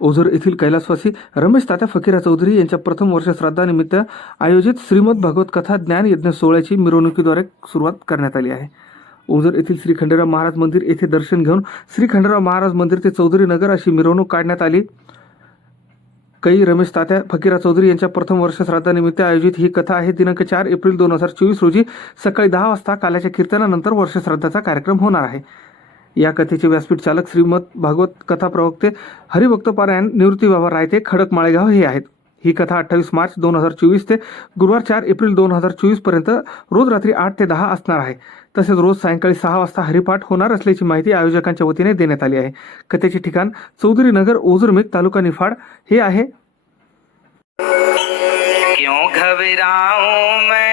ओझर येथील कैलासवासी रमेश तात्या फकीरा चौधरी यांच्या प्रथम वर्ष श्राद्धानिमित्त आयोजित श्रीमद भागवत कथा ज्ञान यज्ञ सोहळ्याची मिरवणुकीद्वारे सुरुवात करण्यात आली आहे. ओझर येथील श्री खंडेराव महाराज मंदिर येथे दर्शन घेऊन श्री खंडेराव महाराज मंदिर ते चौधरी नगर अशी मिरवणूक काढण्यात आली. कै रमेश तात्या फकीरा चौधरी यांच्या प्रथम वर्ष श्राद्धानिमित्त आयोजित ही कथा आहे. दिनांक चार एप्रिल दोन हजार चोवीस रोजी सकाळी दहा वाजता काल्याच्या कीर्तनानंतर वर्षश्राद्धाचा कार्यक्रम होणार आहे. या कथेचे व्यासपीठ चालक श्रीमद भागवत कथा प्रवक्ते हरिभक्त पारायण निवृत्ती बाबा रायते खडक माळेगाव हे आहेत. ही कथा अठ्ठावीस मार्च दोन हजार चोवीस ते गुरुवार चार एप्रिल दोन हजार चोवीसपर्यंत रोज रात्री आठ ते दहा असणार आहे. तसेच रोज सायंकाळी सहा वाजता हरिपाठ होणार असल्याची माहिती आयोजकांच्या वतीने देण्यात आली आहे. कथेचे ठिकाण चौधरी नगर ओझरमेघ तालुका निफाड हे आहे. क्यों घबराऊं मैं?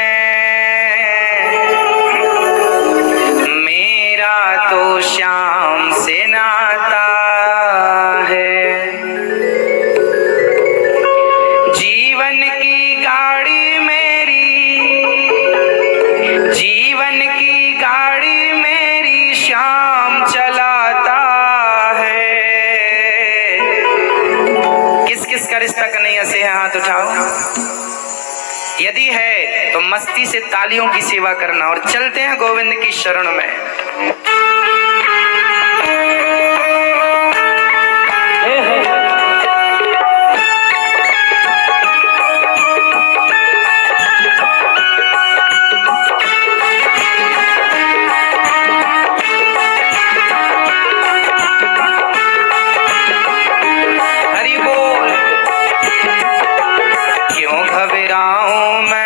का रिश्ता कन्हैया से है हाथ उठाओ। यदि है तो मस्ती से तालियों की सेवा करना और चलते हैं गोविंद की शरण में। क्यों घबराऊं मैं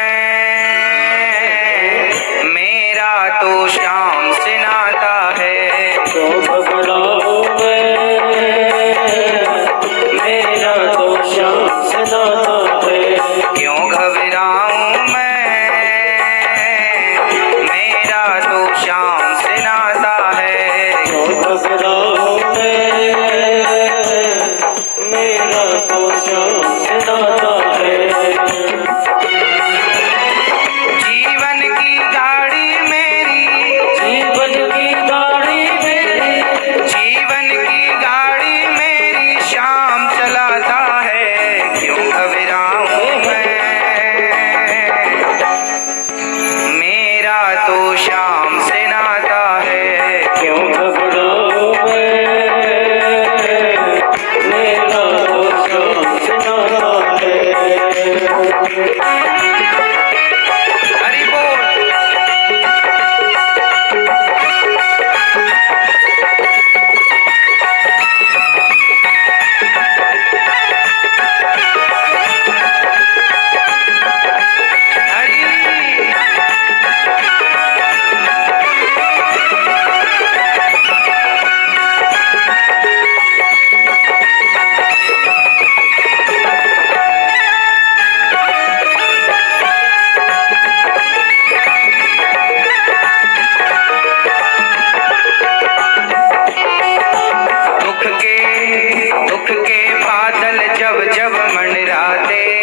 Từ 夏 राधे